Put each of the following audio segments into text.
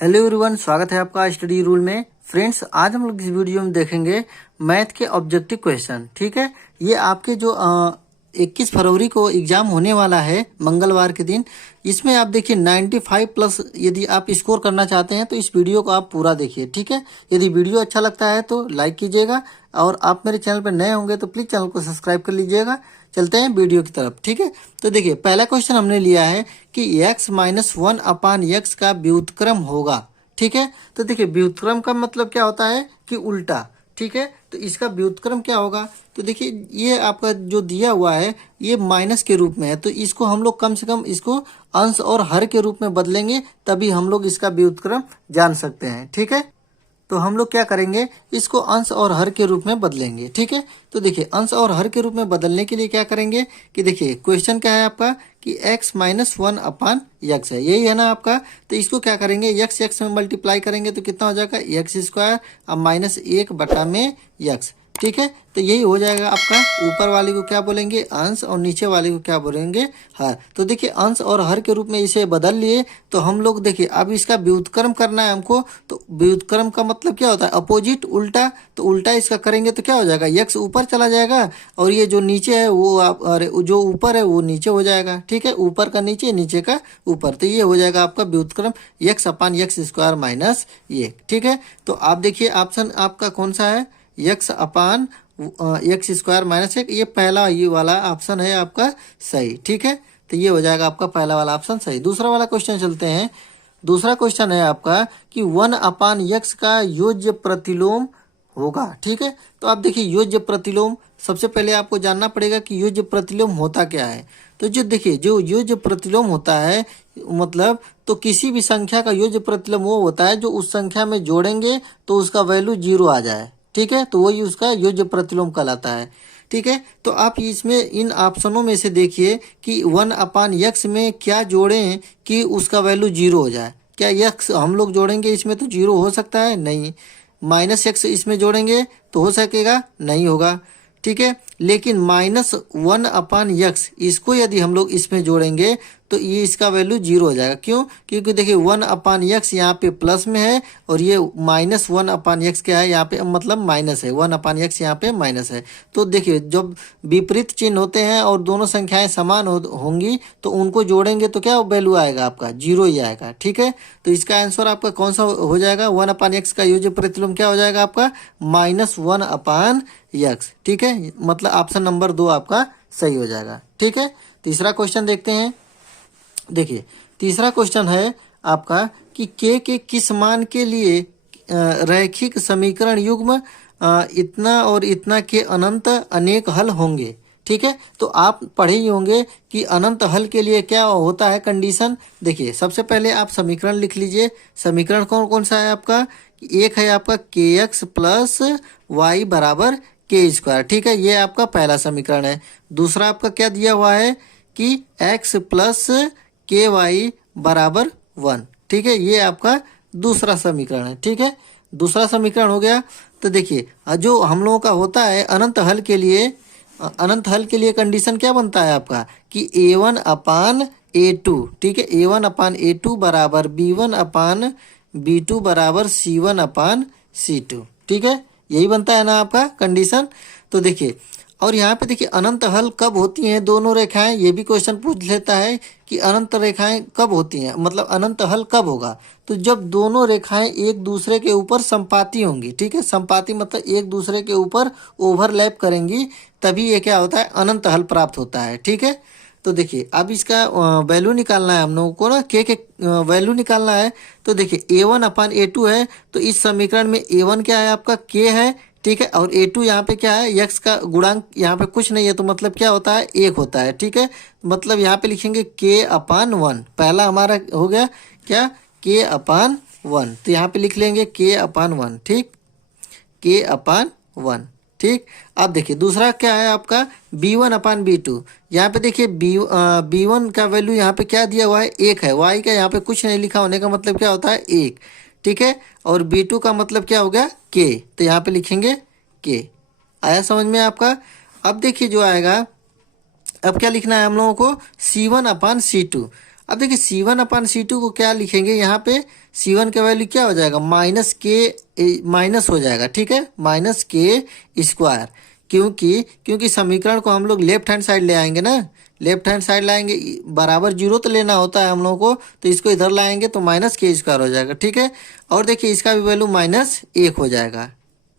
Hello everyone, स्वागत है आपका स्टडी रूल में। फ्रेंड्स, आज हम लोग इस वीडियो में देखेंगे मैथ के ऑब्जेक्टिव क्वेश्चन। ठीक है, ये आपके जो 21 फरवरी को एग्जाम होने वाला है मंगलवार के दिन। इसमें आप देखिए 95 प्लस यदि आप स्कोर करना चाहते हैं तो इस वीडियो को आप पूरा देखिए। ठीक है, यदि वीडियो अच्छा लगता है तो लाइक कीजिएगा और आप मेरे चैनल पर नए होंगे तो प्लीज़ चैनल को सब्सक्राइब कर लीजिएगा। चलते हैं वीडियो की तरफ। ठीक है, तो देखिए पहला क्वेश्चन हमने लिया है कि x-1/x का व्युत्क्रम होगा। ठीक है, तो देखिए व्युत्क्रम का मतलब क्या होता है कि उल्टा। ठीक है, तो इसका व्युत्क्रम क्या होगा, तो देखिए ये आपका जो दिया हुआ है ये माइनस के रूप में है, तो इसको हम लोग कम से कम इसको अंश और हर के रूप में बदलेंगे, तभी हम लोग इसका व्युत्क्रम जान सकते हैं। ठीक है, तो हम लोग क्या करेंगे, इसको अंश और हर के रूप में बदलेंगे। ठीक है, तो देखिए अंश और हर के रूप में बदलने के लिए क्या करेंगे कि देखिए क्वेश्चन क्या है आपका कि x-1/x है, यही है ना आपका। तो इसको क्या करेंगे, x में मल्टीप्लाई करेंगे तो कितना हो जाएगा x² अब -1/x। ठीक है, तो यही हो जाएगा आपका। ऊपर वाले को क्या बोलेंगे, अंश, और नीचे वाले को क्या बोलेंगे, हर। तो देखिए अंश और हर के रूप में इसे बदल लिए। तो हम लोग देखिए अब इसका व्युत्क्रम करना है हमको। तो व्युत्क्रम का मतलब क्या होता है, अपोजिट, उल्टा। तो उल्टा इसका करेंगे तो क्या हो जाएगा, x ऊपर चला जाएगा और ये जो नीचे है वो अरे जो ऊपर है वो नीचे हो जाएगा। ठीक है, ऊपर का नीचे, नीचे का ऊपर। तो ये हो जाएगा आपका व्युत्क्रम x/x² माइनस ये। ठीक है, तो आप देखिए ऑप्शन आपका कौन सा है, x/x² माइनस 1। ये पहला ये वाला ऑप्शन है आपका सही। ठीक है, तो ये हो जाएगा आपका पहला वाला ऑप्शन सही। दूसरा वाला क्वेश्चन चलते हैं। दूसरा क्वेश्चन है आपका कि 1/x का योज्य प्रतिलोम होगा। ठीक है, तो आप देखिए योज्य प्रतिलोम, सबसे पहले आपको जानना पड़ेगा कि योज्य प्रतिलोम होता क्या है। तो जो देखिए जो योज्य प्रतिलोम होता है मतलब, तो किसी भी संख्या का योज्य प्रतिलोम वो होता है जो उस संख्या में जोड़ेंगे तो उसका वैल्यू 0 आ जाए। ठीक है, तो वही उसका योज्य प्रतिलोम कहलाता है। ठीक है, तो आप इसमें इन ऑप्शनों में से देखिए कि 1/x में क्या जोड़ें कि उसका वैल्यू 0 हो जाए। क्या x हम लोग जोड़ेंगे इसमें तो 0 हो सकता है, नहीं। -x इसमें जोड़ेंगे तो हो सकेगा, नहीं होगा। ठीक है, लेकिन -1/x इसको यदि हम लोग इसमें जोड़ेंगे तो ये इसका वैल्यू 0 हो जाएगा। क्यों, क्योंकि देखिए 1/x यहाँ पे प्लस में है और ये -1/x क्या है यहाँ पे, मतलब माइनस है। 1/x यहाँ पे माइनस है। तो देखिए जब विपरीत चिन्ह होते हैं और दोनों संख्याएं समान होंगी तो उनको जोड़ेंगे तो क्या वैल्यू आएगा आपका, 0 ही आएगा। ठीक है, तो इसका आंसर आपका कौन सा हो जाएगा, 1/x का योज्य प्रतिलोम क्या हो जाएगा आपका, -1/x। ठीक है, मतलब ऑप्शन नंबर 2 आपका सही हो जाएगा। ठीक है, तीसरा क्वेश्चन देखते हैं। देखिए तीसरा क्वेश्चन है आपका कि के किस मान के लिए रैखिक समीकरण युग्म इतना और इतना के अनंत अनेक हल होंगे। ठीक है, तो आप पढ़े ही होंगे कि अनंत हल के लिए क्या होता है कंडीशन। देखिए सबसे पहले आप समीकरण लिख लीजिए। समीकरण कौन कौन सा है आपका, एक है आपका kx + y = k²। ठीक है, ये आपका पहला समीकरण है। दूसरा आपका क्या दिया हुआ है कि x + ky = 1। ठीक है, ये आपका दूसरा समीकरण है। ठीक है, दूसरा समीकरण हो गया। तो देखिए जो हम लोगों का होता है अनंत हल के लिए, अनंत हल के लिए कंडीशन क्या बनता है आपका कि a1/a2। ठीक है, a1/a2 = b1/b2 = c1/c2। ठीक है, यही बनता है ना आपका कंडीशन। तो देखिए और यहाँ पे देखिए अनंत हल कब होती हैं दोनों रेखाएं, ये भी क्वेश्चन पूछ लेता है कि अनंत रेखाएं कब होती हैं, मतलब अनंत हल कब होगा। तो जब दोनों रेखाएं एक दूसरे के ऊपर संपाती होंगी। ठीक है, संपाती मतलब एक दूसरे के ऊपर ओवरलैप करेंगी, तभी ये क्या होता है, अनंत हल प्राप्त होता है। ठीक है, तो देखिए अब इसका वैल्यू निकालना है हम लोगों को ना, के वैल्यू निकालना है। तो देखिए a1/a2 है, तो इस समीकरण में a1 क्या है आपका, k है। ठीक है, और a2 यहाँ पे क्या है, x का गुणांक यहाँ पे कुछ नहीं है, तो मतलब क्या होता है, 1 होता है। ठीक है, मतलब यहाँ पे लिखेंगे k/1। पहला हमारा हो गया क्या, k/1। तो यहाँ पे लिख लेंगे k/1। ठीक, k/1। ठीक, अब देखिए दूसरा क्या है आपका b1/b2। यहाँ पे देखिए b1 का वैल्यू यहाँ पे क्या दिया हुआ है, 1 है। y का यहाँ पे कुछ नहीं लिखा होने का मतलब क्या होता है, 1। ठीक है, और b2 का मतलब क्या हो गया, k। तो यहाँ पे लिखेंगे k। आया समझ में आपका। अब देखिए जो आएगा, अब क्या लिखना है हम लोगों को, c1/c2। अब देखिए C1/C2 को क्या लिखेंगे यहाँ पे, C1 का वैल्यू क्या हो जाएगा, माइनस के माइनस हो जाएगा, ठीक है, माइनस के स्क्वायर, क्योंकि समीकरण को हम लोग लेफ्ट हैंड साइड ले आएंगे ना, लेफ्ट हैंड साइड लाएंगे, बराबर जीरो तो लेना होता है हम लोगों को, तो इसको इधर लाएंगे तो माइनस के स्क्वायर हो जाएगा, ठीक है। और देखिए इसका भी वैल्यू -1 हो जाएगा,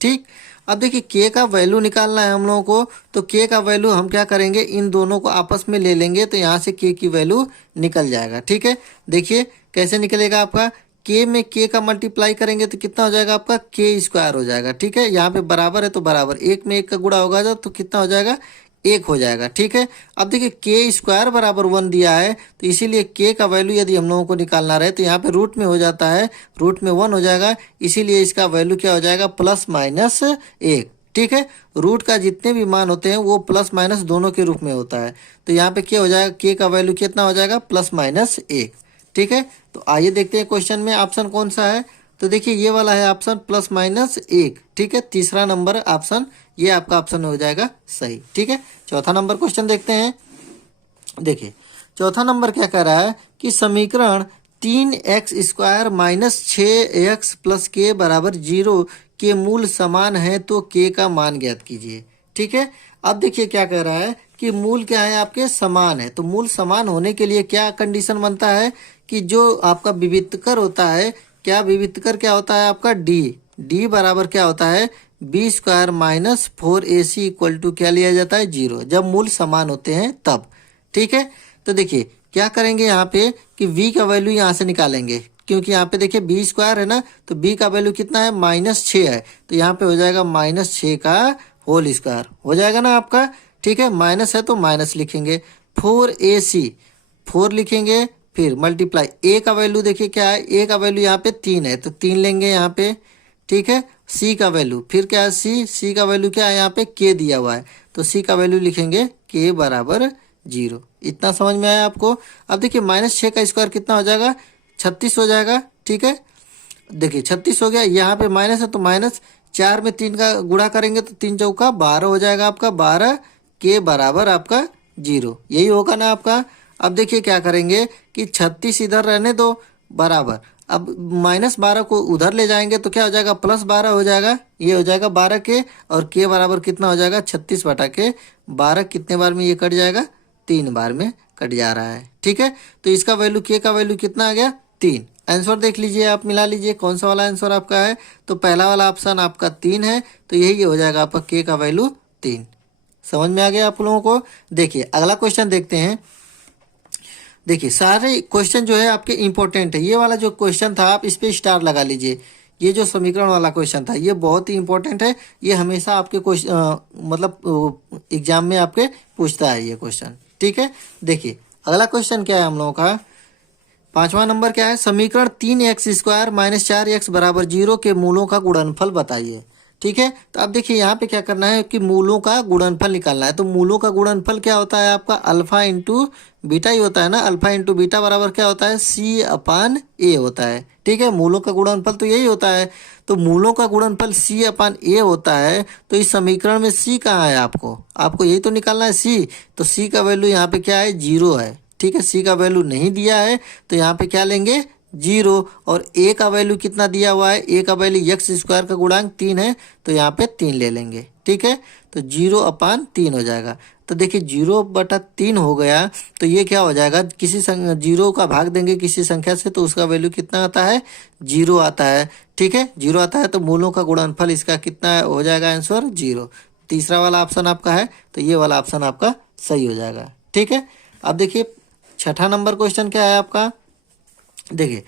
ठीक। अब देखिए के का वैल्यू निकालना है हम लोगों को, तो के का वैल्यू हम क्या करेंगे, इन दोनों को आपस में ले लेंगे तो यहाँ से के की वैल्यू निकल जाएगा, ठीक है। देखिए कैसे निकलेगा आपका, के में के का मल्टीप्लाई करेंगे तो कितना हो जाएगा आपका, के स्क्वायर हो जाएगा, ठीक है। यहाँ पे बराबर है तो बराबर, एक में एक का गुणा होगा तो कितना हो जाएगा, 1 हो जाएगा, ठीक है। अब देखिए के स्क्वायर बराबर 1 दिया है, तो इसीलिए के का वैल्यू यदि हम लोगों को निकालना रहे तो यहाँ पे रूट में हो जाता है, रूट में 1 हो जाएगा, इसीलिए इसका वैल्यू क्या हो जाएगा, +-1, ठीक है। रूट का जितने भी मान होते हैं वो प्लस माइनस दोनों के रूप में होता है, तो यहाँ पे क्या हो जाएगा, के का वैल्यू कितना हो जाएगा, +-1, ठीक है। तो आइए देखते हैं क्वेश्चन में ऑप्शन कौन सा है, तो देखिए ये वाला है ऑप्शन +-1, ठीक है। तीसरा नंबर ऑप्शन ये आपका ऑप्शन हो जाएगा सही, ठीक है। चौथा नंबर क्वेश्चन देखते हैं। देखिए चौथा नंबर क्या कह रहा है कि समीकरण 3x² - 6x + k = 0 के मूल समान है तो k का मान ज्ञात कीजिए, ठीक है। अब देखिए क्या कह रहा है कि मूल क्या है, आपके समान है, तो मूल समान होने के लिए क्या कंडीशन बनता है कि जो आपका विविक्तकर होता है, क्या विविक्तकर क्या होता है आपका, डी बराबर क्या होता है, b² - 4ac = क्या लिया जाता है, 0, जब मूल समान होते हैं तब, ठीक है। तो देखिए क्या करेंगे यहाँ पे कि v का वैल्यू यहाँ से निकालेंगे, क्योंकि यहाँ पे देखिए b² है ना, तो b का वैल्यू कितना है, -6 है, तो यहाँ पे हो जाएगा -6 का होल स्क्वायर हो जाएगा ना आपका, ठीक है। माइनस है तो माइनस लिखेंगे, 4ac 4 लिखेंगे, फिर मल्टीप्लाई, a का वैल्यू देखिए क्या है, a का वैल्यू यहाँ पे 3 है तो 3 लेंगे यहाँ पे, ठीक है। c का वैल्यू फिर क्या है, c का वैल्यू क्या है, यहाँ पे k दिया हुआ है, तो c का वैल्यू लिखेंगे k = 0। इतना समझ में आया आपको। अब देखिए -6 का स्क्वायर कितना हो जाएगा, 36 हो जाएगा, ठीक है। देखिए 36 हो गया, यहाँ पे माइनस है तो माइनस, 4 में 3 का गुणा करेंगे तो 3 चौका 12 हो जाएगा आपका, 12 के बराबर आपका 0, यही होगा ना आपका। अब देखिए क्या करेंगे कि 36 इधर रहने दो बराबर, अब -12 को उधर ले जाएंगे तो क्या हो जाएगा, +12 हो जाएगा, ये हो जाएगा 12 के, और के बराबर कितना हो जाएगा, 36/12, कितने बार में ये कट जाएगा, 3 बार में कट जा रहा है, ठीक है। तो इसका वैल्यू के का वैल्यू कितना आ गया, 3। आंसर देख लीजिए, आप मिला लीजिए कौन सा वाला आंसर आपका है, तो पहला वाला ऑप्शन आपका 3 है, तो यही हो जाएगा आपका के का वैल्यू 3। समझ में आ गया आप लोगों को। देखिए अगला क्वेश्चन देखते हैं। देखिए सारे क्वेश्चन जो है आपके इंपॉर्टेंट है, ये वाला जो क्वेश्चन था आप इस पे स्टार लगा लीजिए, ये जो समीकरण वाला क्वेश्चन था ये बहुत ही इंपॉर्टेंट है, ये हमेशा आपके क्वेश्चन मतलब एग्जाम में आपके पूछता है ये क्वेश्चन, ठीक है। देखिए अगला क्वेश्चन क्या है हम लोगों का, 5वां नंबर क्या है, समीकरण 3x² - 4x = 0 के मूलों का गुणनफल बताइए, ठीक है। तो अब देखिए यहाँ पे क्या करना है कि मूलों का गुणनफल निकालना है, तो मूलों का गुणनफल क्या होता है आपका, अल्फा इंटू बीटा ही होता है ना, अल्फा इंटू बीटा बराबर क्या होता है, C/A होता है, ठीक है। मूलों का गुणनफल तो यही होता है, तो मूलों का गुणनफल C/A होता है, तो इस समीकरण में C कहाँ है, आपको यही तो निकालना है C, तो C का वैल्यू यहाँ पे क्या है, 0 है, ठीक है। C का वैल्यू नहीं दिया है तो यहाँ पे क्या लेंगे, 0, और a का वैल्यू कितना दिया हुआ है, a का वैल्यू x² का गुणांक 3 है, तो यहाँ पे 3 ले लेंगे, ठीक है। तो 0/3 हो जाएगा, तो देखिए 0/3 हो गया, तो ये क्या हो जाएगा, किसी 0 का भाग देंगे किसी संख्या से तो उसका वैल्यू कितना आता है, 0 आता है, ठीक है। 0 आता है तो मूलों का गुणनफल इसका कितना हो जाएगा, आंसर 0। तीसरा वाला ऑप्शन आपका है, तो ये वाला ऑप्शन आपका सही हो जाएगा, ठीक है। अब देखिए छठा नंबर क्वेश्चन क्या है आपका, देखिए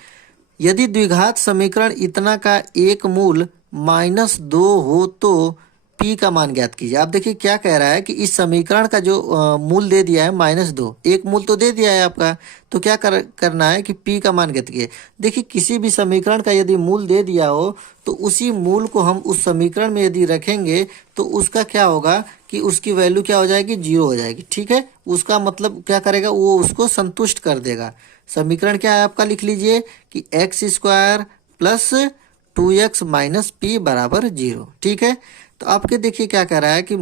यदि द्विघात समीकरण इतना का एक मूल -2 हो तो p का मान ज्ञात कीजिए। आप देखिए क्या कह रहा है कि इस समीकरण का जो मूल दे दिया है -2, एक मूल तो दे दिया है आपका, तो क्या करना है कि p का मान ज्ञात कीजिए। देखिए किसी भी समीकरण का यदि मूल दे दिया हो तो उसी मूल को हम उस समीकरण में यदि रखेंगे तो उसका क्या होगा कि उसकी वैल्यू क्या हो जाएगी, 0 हो जाएगी, ठीक है। उसका मतलब क्या करेगा, वो उसको संतुष्ट कर देगा। समीकरण क्या है आपका, लिख लीजिए कि x² + 2x - p = 0, ठीक है। तो आपके देखिए क्या कह रहा है कि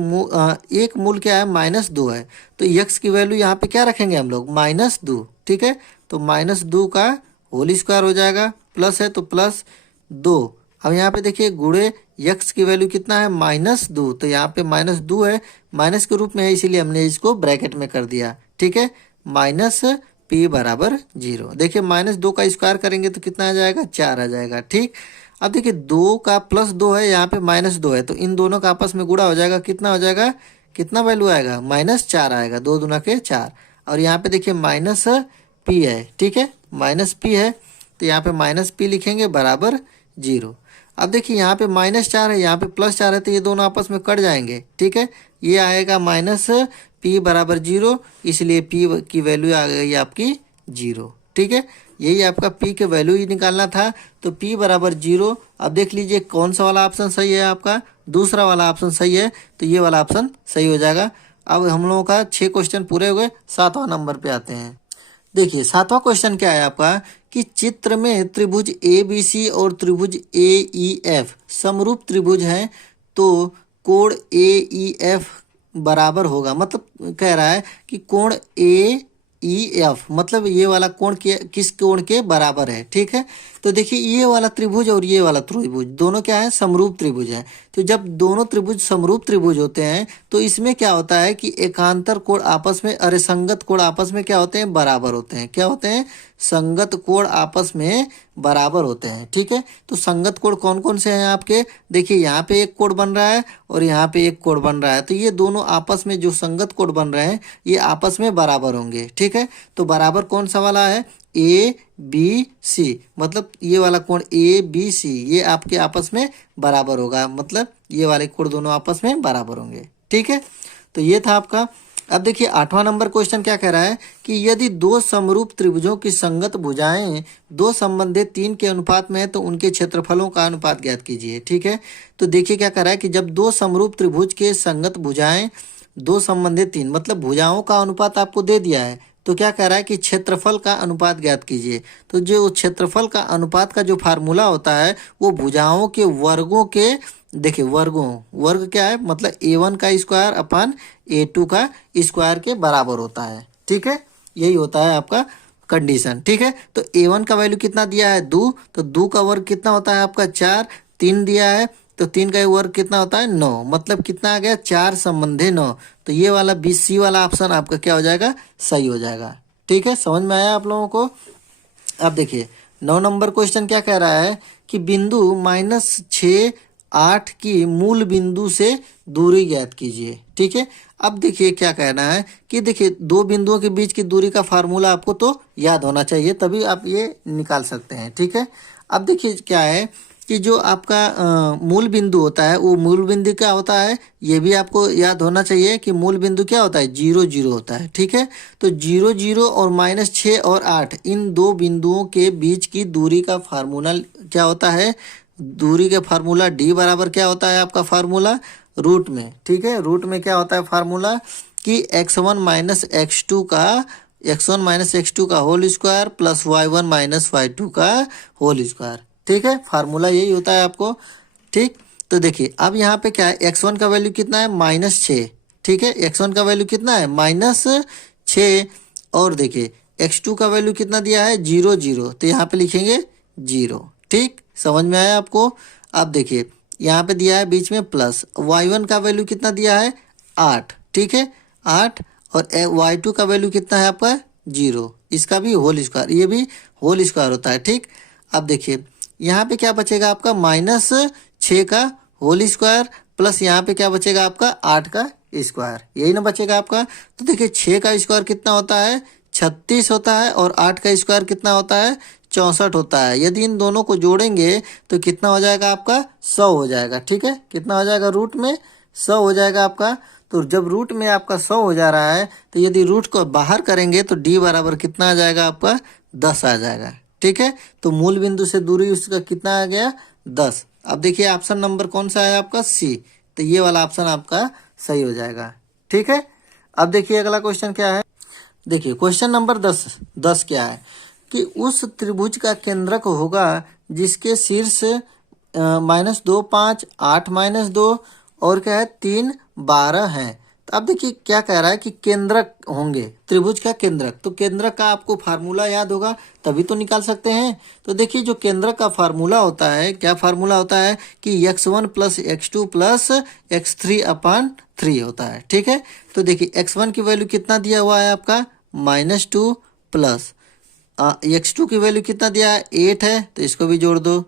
एक मूल क्या है, -2 है, तो x की वैल्यू यहाँ पे क्या रखेंगे हम लोग, -2, ठीक है, तो -2 का होल स्क्वायर हो जाएगा, प्लस है तो +2। अब यहाँ पे देखिए गुणे x की वैल्यू कितना है -2, तो यहाँ पे -2 है, माइनस के रूप में है, इसीलिए हमने इसको ब्रैकेट में कर दिया। ठीक है, -p बराबर 0। देखिए -2 का स्क्वायर करेंगे तो कितना आ जाएगा, 4 आ जाएगा। ठीक, अब देखिए 2 का +2 है, यहाँ पे -2 है, तो इन दोनों का आपस में गुणा हो जाएगा, कितना हो जाएगा, कितना वैल्यू आएगा, -4 आएगा, 2 दूना के 4। और यहाँ पे देखिए -p है। ठीक है, -p है, तो यहाँ पे -p लिखेंगे बराबर 0। अब देखिए यहाँ पे -4 है, यहाँ पे +4 है, तो ये दोनों आपस में कट जाएंगे। ठीक है, ये आएगा -p बराबर 0, इसलिए p की वैल्यू आ गई आपकी 0। ठीक है, यही आपका p के वैल्यू ही निकालना था, तो p बराबर 0। अब देख लीजिए कौन सा वाला ऑप्शन सही है आपका, दूसरा वाला ऑप्शन सही है, तो ये वाला ऑप्शन सही हो जाएगा। अब हम लोगों का 6 क्वेश्चन पूरे हो गए, 7वां नंबर पे आते हैं। देखिए 7वां क्वेश्चन क्या है आपका कि चित्र में त्रिभुज ABC और त्रिभुज AEF समरूप त्रिभुज हैं, तो कोण AEF बराबर होगा। मतलब कह रहा है कि कोण AEF मतलब ये वाला कोण किस कोण के बराबर है। ठीक है, तो देखिए ये वाला त्रिभुज और ये वाला त्रिभुज दोनों क्या है, समरूप त्रिभुज है। तो जब दोनों त्रिभुज समरूप त्रिभुज होते हैं तो इसमें क्या होता है कि एकांतर कोण आपस में, अरे संगत कोण आपस में क्या होते हैं, बराबर होते हैं। क्या होते हैं, संगत कोण आपस में बराबर होते हैं। ठीक है, तो संगत कोण कौन कौन से हैं आपके, देखिए यहाँ पे एक कोण बन रहा है और यहाँ पे एक कोण बन रहा है, तो ये दोनों आपस में जो संगत कोण बन रहे हैं ये आपस में बराबर होंगे। ठीक है, तो बराबर कौन सा वाला है, ABC, मतलब ये वाला कोण ABC ये आपके आपस में बराबर होगा, मतलब ये वाले कोण दोनों आपस में बराबर होंगे। ठीक है, तो ये था आपका। अब देखिए 8वां नंबर क्वेश्चन क्या कह रहा है कि यदि दो समरूप त्रिभुजों की संगत भुजाएं दो संबंधित 3 के अनुपात में है तो उनके क्षेत्रफलों का अनुपात ज्ञात कीजिए। ठीक है, तो देखिए क्या कह रहा है कि जब दो समरूप त्रिभुज के संगत भुजाएं दो संबंधित 3, मतलब भुजाओं का अनुपात आपको दे दिया है, तो क्या कह रहा है कि क्षेत्रफल का अनुपात ज्ञात कीजिए। तो जो क्षेत्रफल का अनुपात का जो फार्मूला होता है वो भुजाओं के वर्गों के, देखिए वर्ग क्या है, मतलब A1 का स्क्वायर अपान A2 का स्क्वायर के बराबर होता है। ठीक है, यही होता है आपका कंडीशन। ठीक है, तो A1 का वैल्यू कितना दिया है 2, तो 2 का वर्ग कितना होता है आपका 4, 3 दिया है तो 3 का वर्ग कितना होता है 9, मतलब कितना आ गया 4 संबंधी 9। तो ये वाला BC वाला ऑप्शन आपका क्या हो जाएगा, सही हो जाएगा। ठीक है, समझ में आया आप लोगों को। अब देखिए 9 नंबर क्वेश्चन क्या कह रहा है कि बिंदु -6, 8 की मूल बिंदु से दूरी ज्ञात कीजिए। ठीक है, अब देखिए क्या कहना है कि देखिए दो बिंदुओं के बीच की दूरी का फार्मूला आपको तो याद होना चाहिए, तभी आप ये निकाल सकते हैं। ठीक है, अब देखिए क्या है कि जो आपका मूल बिंदु होता है वो मूल बिंदु क्या होता है, ये भी आपको याद होना चाहिए कि मूल बिंदु क्या होता है 0, 0 होता है। ठीक है, तो 0, 0 और -6 और 8 इन दो बिंदुओं के बीच की दूरी का फार्मूला क्या होता है, दूरी का फार्मूला D बराबर क्या होता है आपका फार्मूला, रूट में। ठीक है, रूट में क्या होता है फार्मूला कि x1 x2 का whole square plus y1 y2 का होल स्क्वायर। ठीक है, फार्मूला यही होता है आपको। ठीक, तो देखिए अब यहाँ पे क्या है, x1 का वैल्यू कितना है -6। ठीक है, x1 का वैल्यू कितना है -6, और देखिए x2 का वैल्यू कितना दिया है 0, 0, तो यहाँ पे लिखेंगे 0। ठीक, समझ में आया आपको। अब देखिए यहाँ पे दिया है बीच में प्लस, y1 का वैल्यू कितना दिया है 8। ठीक है, 8, और y2 का वैल्यू कितना है आपका 0, इसका भी होल स्क्वायर, ये भी होल स्क्वायर होता है। ठीक, अब देखिए यहाँ पे क्या बचेगा आपका -6 का होल स्क्वायर प्लस यहाँ पे क्या बचेगा आपका 8 का स्क्वायर, यही ना बचेगा आपका। तो देखिए 6 का स्क्वायर कितना होता है 36 होता है, और 8 का स्क्वायर कितना होता है 64 होता है। यदि इन दोनों को जोड़ेंगे तो कितना हो जाएगा आपका 100 हो जाएगा। ठीक है, कितना हो जाएगा रूट में 100 हो जाएगा आपका। तो जब रूट में आपका 100 हो जा रहा है तो यदि रूट को बाहर करेंगे तो D बराबर कितना आ जाएगा आपका 10 आ जाएगा। ठीक है, तो मूल बिंदु से दूरी उसका कितना आ गया 10। अब देखिए ऑप्शन नंबर कौन सा है आपका C, तो ये वाला ऑप्शन आपका सही हो जाएगा। ठीक है, अब देखिए अगला क्वेश्चन क्या है, देखिए क्वेश्चन नंबर 10 क्या है कि उस त्रिभुज का केंद्रक होगा जिसके शीर्ष -2, 5, 8, -2 और क्या है 3, 12 हैं तो अब देखिए क्या कह रहा है कि केंद्रक होंगे, त्रिभुज का केंद्रक। तो केंद्रक का आपको फार्मूला याद होगा तभी तो निकाल सकते हैं। तो देखिए जो केंद्रक का फार्मूला होता है, क्या फार्मूला होता है कि x1 plus x2 plus x3 अपान 3 होता है। ठीक है, तो देखिए x1 की वैल्यू कितना दिया हुआ है आपका -2 प्लस x2 की वैल्यू कितना दिया है 8 है, तो इसको भी जोड़ दो।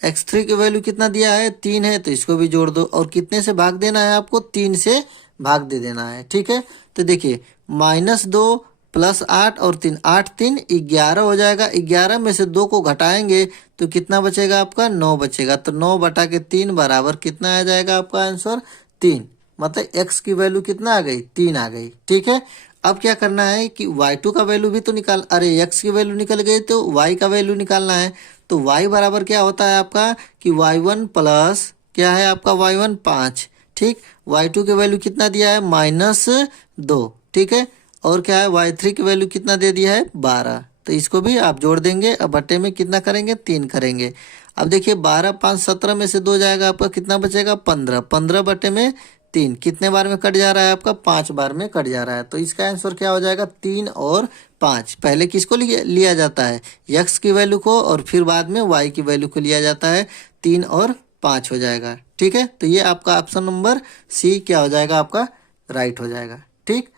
x3 की वैल्यू कितना दिया है 3 है, तो इसको भी जोड़ दो। और कितने से भाग देना है आपको, 3 से भाग दे देना है। ठीक है, तो देखिए -2 प्लस 8 और 3, 8 3 11 हो जाएगा। 11 में से 2 को घटाएंगे तो कितना बचेगा आपका 9 बचेगा। तो 9 बटा के 3 बराबर कितना आ जाएगा आपका आंसर 3। मतलब x की वैल्यू कितना आ गई 3 आ गई। ठीक है, अब क्या करना है कि y2 का वैल्यू भी तो निकाल, अरे x की वैल्यू निकल गई तो y का वैल्यू निकालना है। तो y बराबर क्या होता है आपका कि y1 प्लस क्या है आपका y1 5। ठीक, y2 की वैल्यू कितना दिया है -2। ठीक है, और क्या है y3 की वैल्यू कितना दे दिया है 12। तो इसको भी आप जोड़ देंगे। अब बट्टे में कितना करेंगे 3 करेंगे। अब देखिए 12 5 17 में से 2 जाएगा आपका कितना बचेगा 15। 15 बट्टे में 3 कितने बार में कट जा रहा है आपका 5 बार में कट जा रहा है। तो इसका आंसर क्या हो जाएगा 3 और 5। पहले किसको लिया जाता है x की वैल्यू को, और फिर बाद में y की वैल्यू को लिया जाता है। 3 और 5 हो जाएगा। ठीक है, तो ये आपका ऑप्शन नंबर सी क्या हो जाएगा आपका राइट हो जाएगा। ठीक,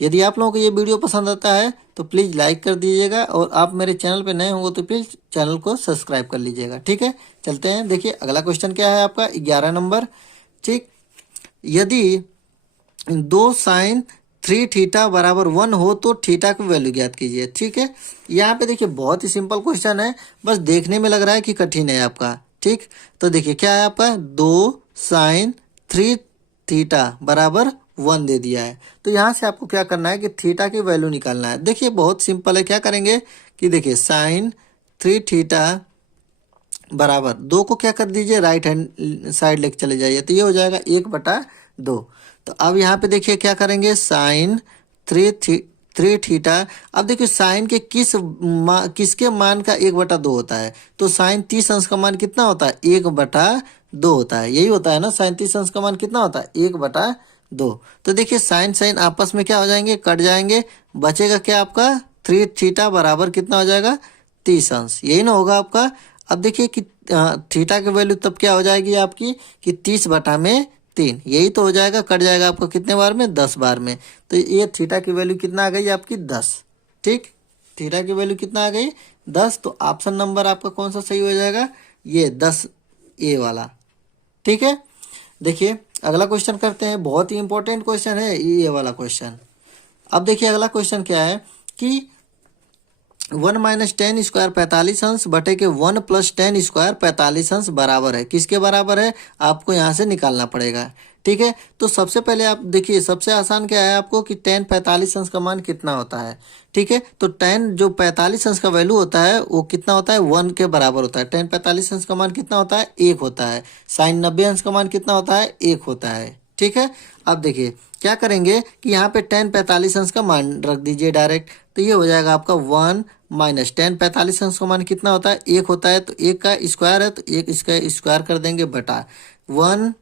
यदि आप लोगों को ये वीडियो पसंद आता है तो प्लीज़ लाइक कर दीजिएगा, और आप मेरे चैनल पे नए होंगे तो प्लीज़ चैनल को सब्सक्राइब कर लीजिएगा। ठीक है, चलते हैं। देखिए अगला क्वेश्चन क्या है आपका 11 नंबर। ठीक, यदि 2 साइन 3 थीटा बराबर 1 हो तो थीटा की वैल्यू ज्ञात कीजिए। ठीक है, यहाँ पे देखिए बहुत ही सिंपल क्वेश्चन है, बस देखने में लग रहा है कि कठिन है आपका। ठीक, तो देखिए क्या है आपका 2 साइन 3 थीटा बराबर 1 दे दिया है। तो यहाँ से आपको क्या करना है कि थीटा की वैल्यू निकालना है। देखिए बहुत सिंपल है, क्या करेंगे कि देखिए साइन 3 थीटा बराबर 2 को क्या कर दीजिए राइट हैंड साइड लेके चले जाइए, तो ये हो जाएगा 1/2। तो अब यहाँ पे देखिए क्या करेंगे साइन 3 थीटा। अब देखिए साइन के किसके मान का 1/2 होता है। तो साइन 30 अंश का मान कितना होता है 1/2 होता है। यही होता है ना, साइन 30 अंश का मान कितना होता है 1/2। तो देखिए साइन साइन आपस में क्या हो जाएंगे कट जाएंगे, बचेगा क्या आपका 3 थीटा बराबर कितना हो जाएगा 30 अंश। यही ना होगा आपका। अब देखिए कि थीटा की वैल्यू तब क्या हो जाएगी आपकी कि 30/3, यही तो हो जाएगा। कट जाएगा आपको कितने बार में 10 बार में। तो ये थीटा की वैल्यू कितना आ गई आपकी 10। ठीक, थीटा की वैल्यू कितना आ गई 10। तो ऑप्शन नंबर आपका कौन सा सही हो जाएगा ये 10 ए वाला। ठीक है, देखिए अगला क्वेश्चन करते हैं, बहुत ही इंपॉर्टेंट क्वेश्चन है ये वाला क्वेश्चन। अब देखिए अगला क्वेश्चन क्या है कि 1 - 10 स्क्वायर 45 अंश बटे के 1 + 10 स्क्वायर 45 अंश बराबर है, किसके बराबर है आपको यहाँ से निकालना पड़ेगा। ठीक है, तो सबसे पहले आप देखिए सबसे आसान क्या है आपको कि 10 45 अंश का मान कितना होता है। ठीक है, तो 10 जो 45 अंश का वैल्यू होता है वो कितना होता है 1 के बराबर होता है। 10 45 अंश का मान कितना होता है 1 होता है। साइन 90 अंश का मान कितना होता है 1 होता है। ठीक है, अब देखिए क्या करेंगे कि यहाँ पे 10 45 अंश का मान रख दीजिए डायरेक्ट। तो ये हो जाएगा आपका 1 - 10 45 अंश का मान कितना होता है 1 होता है। तो 1 का स्क्वायर है तो 1 इसका स्क्वायर कर देंगे बटा 1,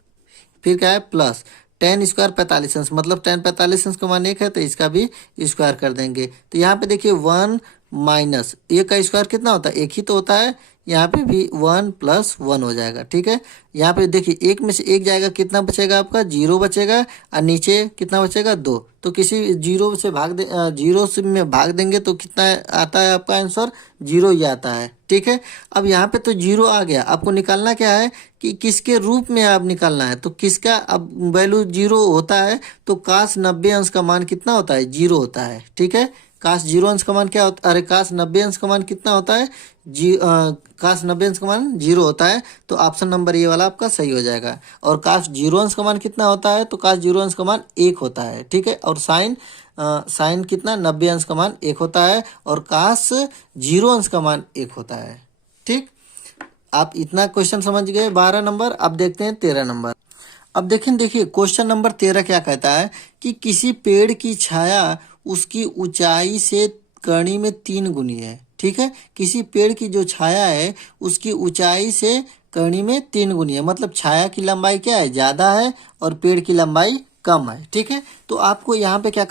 फिर क्या है प्लस 10 स्क्वायर 45 अंश, मतलब 10 45 अंश का मान 1 है तो इसका भी स्क्वायर कर देंगे। तो यहाँ पे देखिए 1 माइनस 1 का स्क्वायर कितना होता है 1 ही तो होता है। यहाँ पे भी 1 + 1 हो जाएगा। ठीक है, यहाँ पे देखिए 1 में से 1 जाएगा कितना बचेगा आपका 0 बचेगा, और नीचे कितना बचेगा 2। तो किसी 0 से 0 से में भाग देंगे तो कितना आता है आपका आंसर 0 ही आता है। ठीक है, अब यहाँ पे तो 0 आ गया, आपको निकालना क्या है कि किसके रूप में आप निकालना है। तो किसका अब वैल्यू 0 होता है तो cos 90 अंश का मान कितना होता है 0 होता है। ठीक है, cos 0 अंश का मान क्या होता है, अरे cos 90 अंश का मान कितना होता है cos 90 अंश का मान 0 होता है। तो ऑप्शन नंबर ये वाला आपका सही हो जाएगा। और cos 0 अंश का मान कितना होता है तो cos 0 अंश का मान 1 होता है। ठीक है, और साइन कितना 90 अंश का मान 1 होता है, और cos 0 अंश का मान 1 होता है। ठीक, आप इतना क्वेश्चन समझ गए 12 नंबर। अब देखते हैं 13 नंबर। अब देखिए क्वेश्चन नंबर 13 क्या कहता है कि किसी पेड़ की छाया उसकी ऊंचाई से कड़ी में 3 गुनी है। ठीक है, किसी पेड़ की जो छाया है उसकी ऊंचाई से कड़ी में 3 गुनी है, मतलब छाया की लंबाई क्या है ज़्यादा है और पेड़ की लंबाई कम है। ठीक है, तो आपको यहाँ पे क्या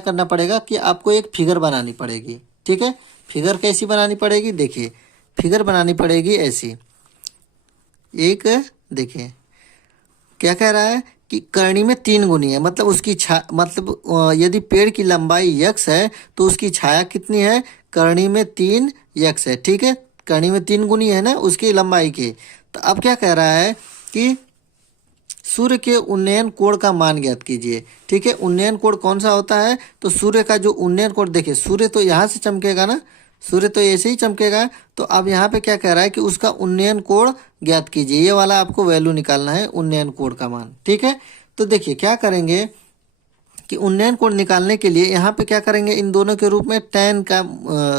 करना पड़ेगा कि आपको एक फिगर बनानी पड़ेगी। ठीक है, फिगर कैसी बनानी पड़ेगी, देखिए फिगर बनानी पड़ेगी ऐसी एक। देखिए क्या कह रहा है कि करनी में 3 गुनी है, मतलब उसकी यदि पेड़ की लंबाई यक्स है तो उसकी छाया कितनी है, करनी में 3 यक्स है। ठीक है, करनी में 3 गुनी है ना उसकी लंबाई की। तो अब क्या कह रहा है कि सूर्य के उन्नयन कोण का मान ज्ञात कीजिए। ठीक है, उन्नयन कोण कौन सा होता है, तो सूर्य का जो उन्नयन कोण, देखिए सूर्य तो यहाँ से चमकेगा ना, सूर्य तो ऐसे ही चमकेगा। तो अब यहाँ पे क्या कह रहा है कि उसका उन्नयन कोण ज्ञात कीजिए, ये वाला आपको वैल्यू निकालना है, उन्नयन कोण का मान। ठीक है, तो देखिए क्या करेंगे कि उन्नयन कोण निकालने के लिए यहाँ पे क्या करेंगे, इन दोनों के रूप में tan का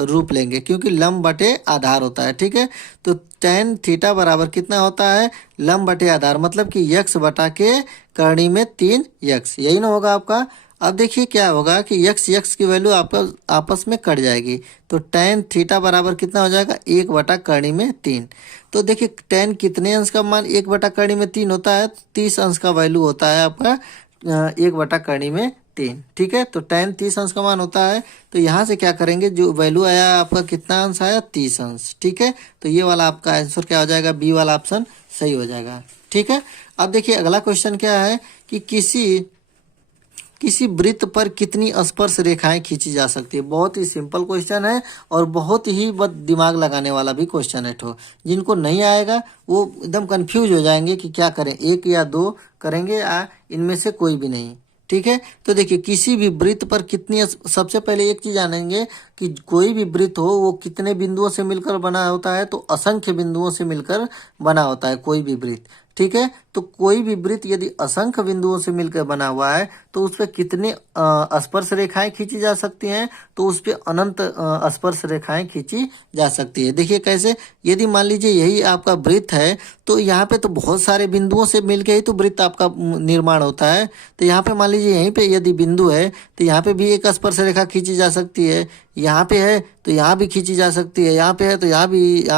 रूप लेंगे, क्योंकि लंब बटे आधार होता है। ठीक है, तो tan थीटा बराबर कितना होता है, लंब बटे आधार, मतलब कि यक्स बटा के करनी में 3 यक्स, यही ना होगा आपका। अब देखिए क्या होगा कि यक्स की वैल्यू आपका आपस में कट जाएगी, तो tan थीटा बराबर कितना हो जाएगा, 1 बटा करनी में 3। तो देखिए tan कितने अंश का मान 1 बटा करनी में 3 होता है, 30 अंश का वैल्यू होता है आपका 1 बटा करनी में 3। ठीक है, तो tan 30 अंश का मान होता है। तो यहाँ से क्या करेंगे, जो वैल्यू आया आपका कितना अंश आया, 30 अंश। ठीक है, तो ये वाला आपका आंसर क्या हो जाएगा, बी वाला ऑप्शन सही हो जाएगा। ठीक है, अब देखिए अगला क्वेश्चन क्या है कि किसी वृत्त पर कितनी स्पर्श रेखाएं खींची जा सकती है। बहुत ही सिंपल क्वेश्चन है और बहुत ही दिमाग लगाने वाला भी क्वेश्चन है। जिनको नहीं आएगा वो एकदम कंफ्यूज हो जाएंगे कि क्या करें, 1 या 2 करेंगे या इनमें से कोई भी नहीं। ठीक है, तो देखिए किसी भी वृत्त पर कितनी, सबसे पहले एक चीज जानेंगे कि कोई भी वृत्त हो वो कितने बिंदुओं से मिलकर बना होता है, तो असंख्य बिंदुओं से मिलकर बना होता है कोई भी वृत्त। ठीक है, तो कोई भी वृत्त यदि असंख्य बिंदुओं से मिलकर बना हुआ है तो उस पर कितने स्पर्श रेखाएं खींची जा सकती हैं, तो उस पर अनंत स्पर्श रेखाएं खींची जा सकती है। देखिए कैसे, यदि मान लीजिए यही आपका वृत्त है तो यहाँ पे तो बहुत सारे बिंदुओं से मिलकर ही तो वृत्त आपका निर्माण होता है। तो यहाँ पे मान लीजिए यहीं पे यदि बिंदु है तो यहाँ पे भी एक स्पर्श रेखा खींची जा सकती है, यहाँ पे है तो यहाँ भी खींची जा सकती है, यहाँ पे है तो यहाँ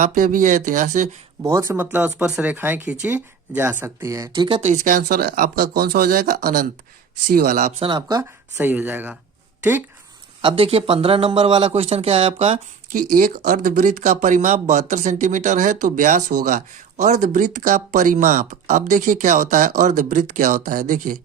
पे भी है, तो यहाँ से बहुत से मतलब स्पर्श रेखाएं खींची जा सकती है। ठीक है, तो इसका आंसर आपका कौन सा हो जाएगा, अनंत, सी वाला ऑप्शन आपका सही हो जाएगा। ठीक, अब देखिए 15 नंबर वाला क्वेश्चन क्या है आपका कि एक अर्धवृत्त का परिमाप 72 सेंटीमीटर है तो व्यास होगा। अर्धवृत्त का परिमाप, अब देखिए क्या होता है, अर्धवृत्त क्या होता है, देखिए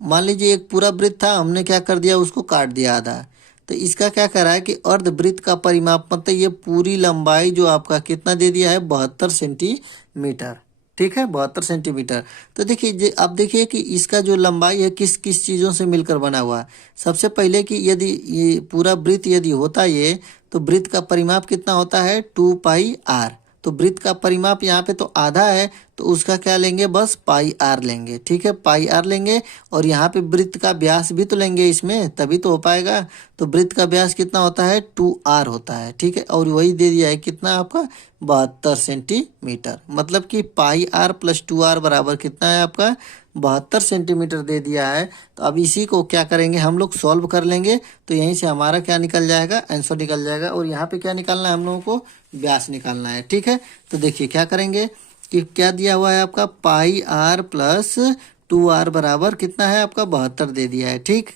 मान लीजिए एक पूरा वृत्त था, हमने क्या कर दिया, उसको काट दिया आधा। तो इसका क्या कह रहा है कि अर्धवृत्त का परिमाप, मतलब ये पूरी लंबाई जो आपका कितना दे दिया है, 72 सेंटीमीटर। ठीक है, 72 सेंटीमीटर। तो देखिए आप देखिए कि इसका जो लंबाई है किस किस चीज़ों से मिलकर बना हुआ है। सबसे पहले कि यदि ये पूरा वृत्त यदि होता ये, तो वृत्त का परिमाप कितना होता है, 2πr। तो वृत्त का परिमाप यहाँ पे तो आधा है, तो उसका क्या लेंगे, बस πr लेंगे। ठीक है, πr लेंगे, और यहाँ पे वृत्त का व्यास भी तो लेंगे इसमें, तभी तो हो पाएगा। तो वृत्त का व्यास कितना होता है, 2r होता है। ठीक है, और वही दे दिया है कितना आपका, 72 सेंटीमीटर, मतलब कि πr + 2r बराबर कितना है आपका, 72 सेंटीमीटर दे दिया है। तो अब इसी को क्या करेंगे, हम लोग सॉल्व कर लेंगे, तो यहीं से हमारा क्या निकल जाएगा, आंसर निकल जाएगा। और यहाँ पे क्या निकालना है, हम लोगों को व्यास निकालना है। ठीक है, तो देखिए क्या करेंगे कि क्या दिया हुआ है आपका, πr + 2r बराबर कितना है आपका, 72 दे दिया है। ठीक,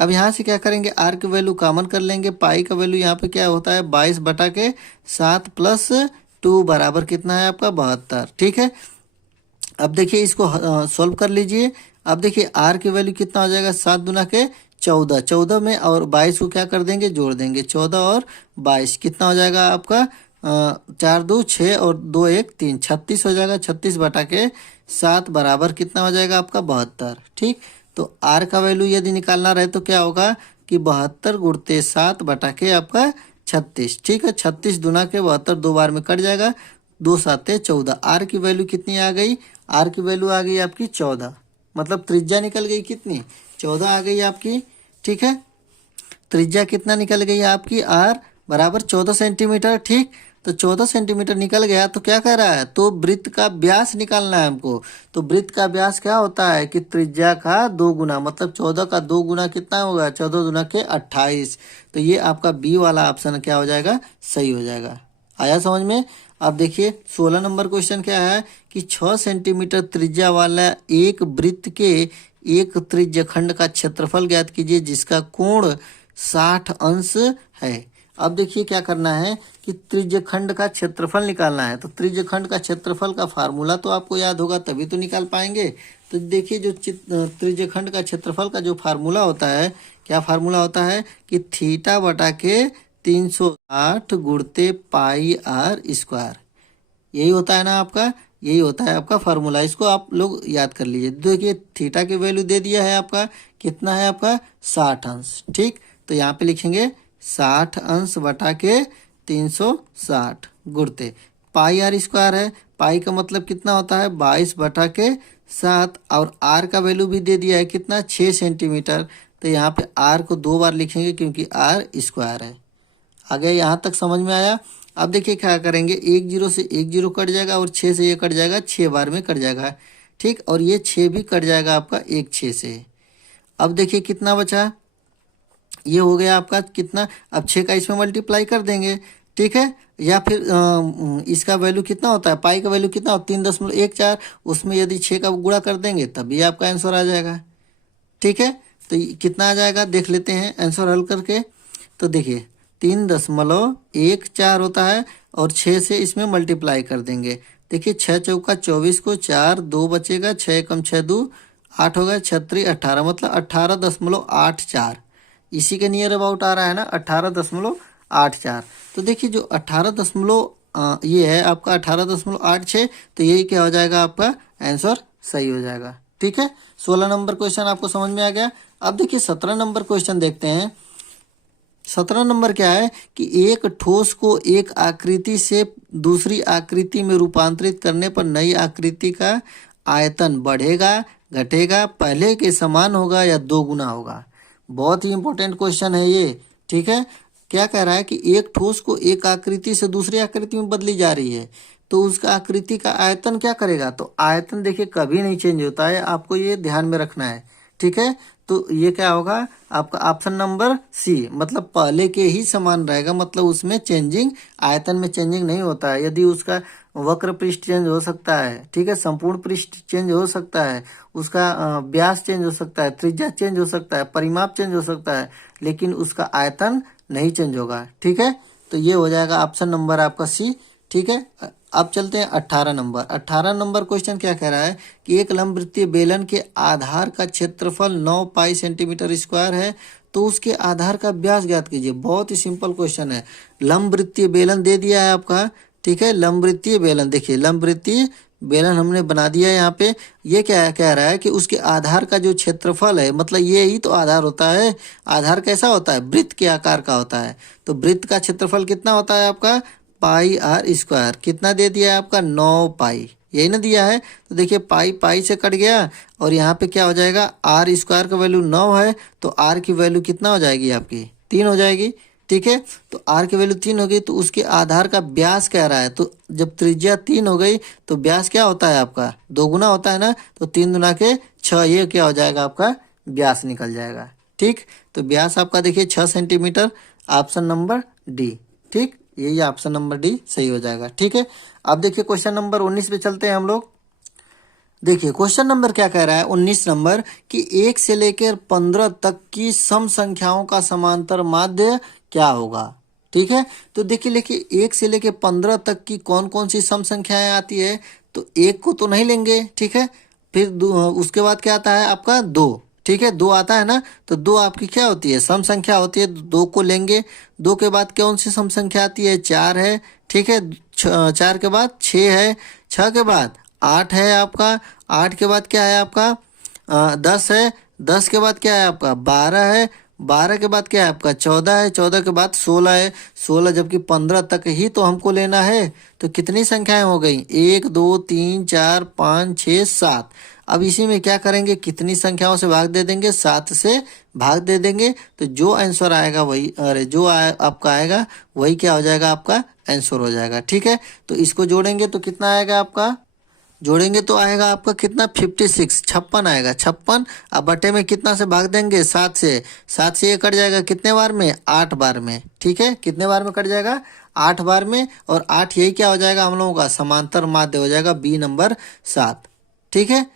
अब यहाँ से क्या करेंगे, r की वैल्यू कॉमन कर लेंगे, पाई का वैल्यू यहाँ पे क्या होता है, 22 बटा के 7 + 2 बराबर कितना है आपका, 72। ठीक है, अब देखिए इसको सॉल्व कर लीजिए। अब देखिए r की वैल्यू कितना हो जाएगा, 7 दूना के 14, 14 में और 22 को क्या कर देंगे, जोड़ देंगे, 14 और 22 कितना हो जाएगा आपका, 4 2 6 और 2 1 3, 36 हो जाएगा। 36 बटा के 7 बराबर कितना हो जाएगा आपका, 72। ठीक, तो r का वैल्यू यदि निकालना रहे तो क्या होगा कि 72 गुणते 7 बटा के आपका 36। ठीक है, 36 दूना के 72 दो बार में कट जाएगा, 2 7 14। r की वैल्यू कितनी आ गई, r की वैल्यू आ गई आपकी 14, मतलब त्रिज्या निकल गई कितनी, 14 आ गई आपकी। ठीक है, त्रिज्या कितना निकल गई आपकी, r बराबर 14 सेंटीमीटर। ठीक, तो 14 सेंटीमीटर निकल गया, तो क्या कह रहा है, तो वृत्त का व्यास निकालना है हमको। तो वृत्त का व्यास क्या होता है कि त्रिज्या का 2 गुना, मतलब 14 का 2 गुना कितना होगा, 14 दूना के 28। तो ये आपका बी वाला ऑप्शन क्या हो जाएगा, सही हो जाएगा। आया समझ में। अब देखिए 16 नंबर क्वेश्चन क्या है कि 6 सेंटीमीटर त्रिज्या वाला एक वृत्त के एक त्रिज्यखंड का क्षेत्रफल ज्ञात कीजिए जिसका कोण 60 अंश है। अब देखिए क्या करना है कि त्रिज्यखंड का क्षेत्रफल निकालना है। तो त्रिज्यखंड का क्षेत्रफल का फार्मूला तो आपको याद होगा, तभी तो निकाल पाएंगे। तो देखिए जो त्रिज्यखंड का क्षेत्रफल का जो फार्मूला होता है, क्या फार्मूला होता है कि थीटा बटा के 360 गुणते पाई आर स्क्वायर, यही होता है ना आपका, यही होता है आपका फार्मूला। इसको आप लोग याद कर लीजिए। देखिए थीटा की वैल्यू दे दिया है आपका, कितना है आपका 60 अंश। ठीक, तो यहाँ पे लिखेंगे 60 अंश बटा के 360 गुणते पाई आर स्क्वायर है। पाई का मतलब कितना होता है 22 बटा के 7, और आर का वैल्यू भी दे दिया है कितना 6 सेंटीमीटर। तो यहाँ पे आर को 2 बार लिखेंगे क्योंकि आर स्क्वायर है। आगे यहाँ तक समझ में आया। अब देखिए क्या करेंगे, 1 0 से 1 0 कट जाएगा और 6 से ये कट जाएगा, 6 बार में कट जाएगा। ठीक, और ये 6 भी कट जाएगा आपका 1 6 से। अब देखिए कितना बचा, ये हो गया आपका कितना, अब 6 का इसमें मल्टीप्लाई कर देंगे। ठीक है, या फिर इसका वैल्यू कितना होता है, पाई का वैल्यू कितना होता है 3.14, उसमें यदि 6 का गुणा कर देंगे तब भी आपका आंसर आ जाएगा। ठीक है, तो कितना आ जाएगा देख लेते हैं आंसर हल करके। तो देखिए 3.14 होता है और 6 से इसमें मल्टीप्लाई कर देंगे। देखिए 6 चौका 24 को 4, 2 बचेगा, 6 कम 6 2 8 होगा, 36 18, मतलब 18.84 इसी के नियर अबाउट आ रहा है ना, 18.84। तो देखिए जो 18 ये है आपका 18.86, तो यही क्या हो जाएगा आपका आंसर सही हो जाएगा। ठीक है, 16 नंबर क्वेश्चन आपको समझ में आ गया। अब देखिए 17 नंबर क्वेश्चन देखते हैं। 17 नंबर क्या है कि एक ठोस को एक आकृति से दूसरी आकृति में रूपांतरित करने पर नई आकृति का आयतन बढ़ेगा, घटेगा, पहले के समान होगा या 2 गुना होगा। बहुत ही इंपॉर्टेंट क्वेश्चन है ये। ठीक है, क्या कह रहा है कि एक ठोस को एक आकृति से दूसरी आकृति में बदली जा रही है, तो उसका आकृति का आयतन क्या करेगा। तो आयतन देखिए कभी नहीं चेंज होता है, आपको ये ध्यान में रखना है। ठीक है, तो ये क्या होगा आपका ऑप्शन नंबर सी, मतलब पहले के ही समान रहेगा, मतलब उसमें चेंजिंग, आयतन में चेंजिंग नहीं होता है। यदि उसका वक्र पृष्ठ चेंज हो सकता है, ठीक है, संपूर्ण पृष्ठ चेंज हो सकता है, उसका व्यास चेंज हो सकता है, त्रिज्या चेंज हो सकता है, परिमाप चेंज हो सकता है, लेकिन उसका आयतन नहीं चेंज होगा। ठीक है, तो ये हो जाएगा ऑप्शन नंबर आपका सी। ठीक है, अब चलते हैं 18 नंबर। 18 नंबर क्वेश्चन क्या कह रहा है कि एक लंबवृत्तीय बेलन के आधार का क्षेत्रफल 9 पाई सेंटीमीटर स्क्वायर है, तो उसके आधार का व्यास ज्ञात कीजिए। बहुत ही सिंपल क्वेश्चन है। लंबवृत्तीय बेलन दे दिया है आपका, ठीक है, लंबवृत्तीय बेलन, देखिए लंबवृत्तीय बेलन हमने बना दिया है यहाँ पे। ये क्या कह रहा है कि उसके आधार का जो क्षेत्रफल है, मतलब ये ही तो आधार होता है। आधार कैसा होता है, वृत्त के आकार का होता है। तो वृत्त का क्षेत्रफल कितना होता है आपका पाई आर स्क्वायर। कितना दे दिया है आपका 9 पाई, यही ना दिया है। तो देखिए पाई पाई से कट गया और यहाँ पे क्या हो जाएगा, आर स्क्वायर का वैल्यू 9 है, तो आर की वैल्यू कितना हो जाएगी आपकी 3 हो जाएगी। ठीक है, तो आर की वैल्यू 3 हो गई, तो उसके आधार का व्यास कह रहा है। तो जब त्रिज्या 3 हो गई तो व्यास क्या होता है आपका 2 गुना होता है ना, तो 3 गुना के 6, ये क्या हो जाएगा आपका व्यास निकल जाएगा। ठीक, तो व्यास आपका देखिए 6 सेंटीमीटर, ऑप्शन नंबर डी। ठीक, यही ऑप्शन नंबर डी सही हो जाएगा। ठीक है, अब देखिए क्वेश्चन नंबर 19 पे चलते हैं हम लोग। देखिए क्वेश्चन नंबर क्या कह रहा है 19 नंबर कि 1 से लेकर 15 तक की सम संख्याओं का समांतर माध्य क्या होगा। ठीक है, तो देखिए लिखिए 1 से लेकर 15 तक की कौन कौन सी सम संख्याएं आती है। तो 1 को तो नहीं लेंगे, ठीक है, फिर उसके बाद क्या आता है आपका 2। ठीक है, 2 आता है ना, तो 2 आपकी क्या होती है सम संख्या होती है, 2 को लेंगे। 2 के बाद कौन सी सम संख्या आती है 4 है। ठीक है, 4 के बाद 6 है, 6 के बाद 8 है आपका, 8 के बाद क्या है आपका 10 है, 10 के बाद क्या है आपका 12 है, 12 के बाद क्या है आपका 14 है, 14 के बाद 16 है, 16 जबकि 15 तक ही तो हमको लेना है। तो कितनी संख्याएं हो गई 1 2 3 4 5 6 7। अब इसी में क्या करेंगे, कितनी संख्याओं से भाग दे देंगे 7 से भाग दे देंगे। तो जो आंसर आएगा वही, अरे जो आपका आएगा वही क्या हो जाएगा आपका आंसर हो जाएगा। ठीक है, तो इसको जोड़ेंगे तो कितना आएगा आपका, जोड़ेंगे तो आएगा आपका कितना 56, 56 आएगा 56। अब बटे में कितना से भाग देंगे 7 से, 7 से ये कट जाएगा कितने बार में 8 बार में। ठीक है, कितने बार में कट जाएगा 8 बार में, और 8 यही क्या हो जाएगा हम लोगों का समांतर माध्य हो जाएगा बी नंबर 7। ठीक है,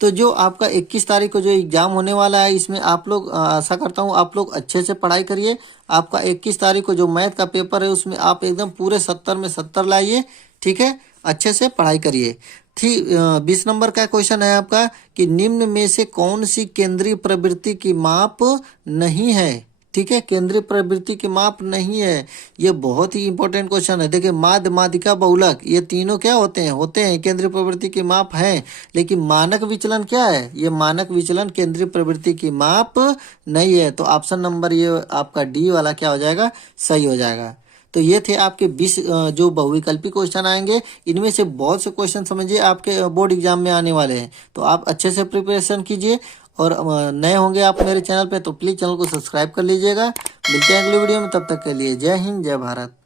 तो जो आपका 21 तारीख को जो एग्जाम होने वाला है, इसमें आप लोग आशा करता हूँ आप लोग अच्छे से पढ़ाई करिए। आपका 21 तारीख को जो मैथ का पेपर है उसमें आप एकदम पूरे 70 में 70 लाइए, ठीक है। अच्छे से पढ़ाई करिए। 20 नंबर का क्वेश्चन है आपका कि निम्न में से कौन सी केंद्रीय प्रवृत्ति की माप नहीं है, ठीक है। केंद्रीय प्रवृत्ति की माप नहीं है, ये बहुत ही इंपॉर्टेंट क्वेश्चन है। देखिए माध्य, माध्यिका, बहुलक, ये तीनों क्या होते हैं केंद्रीय प्रवृत्ति की माप है। लेकिन मानक विचलन क्या है, ये मानक विचलन केंद्रीय प्रवृत्ति की माप नहीं है। तो ऑप्शन नंबर ये आपका डी वाला क्या हो जाएगा, सही हो जाएगा। तो ये थे आपके 20 जो बहुविकल्पी क्वेश्चन आएंगे। इनमें से बहुत से क्वेश्चन समझिए आपके बोर्ड एग्जाम में आने वाले हैं, तो आप अच्छे से प्रिपरेशन कीजिए। और नए होंगे आप मेरे चैनल पे तो प्लीज़ चैनल को सब्सक्राइब कर लीजिएगा। मिलते हैं अगली वीडियो में, तब तक के लिए जय हिंद, जय भारत।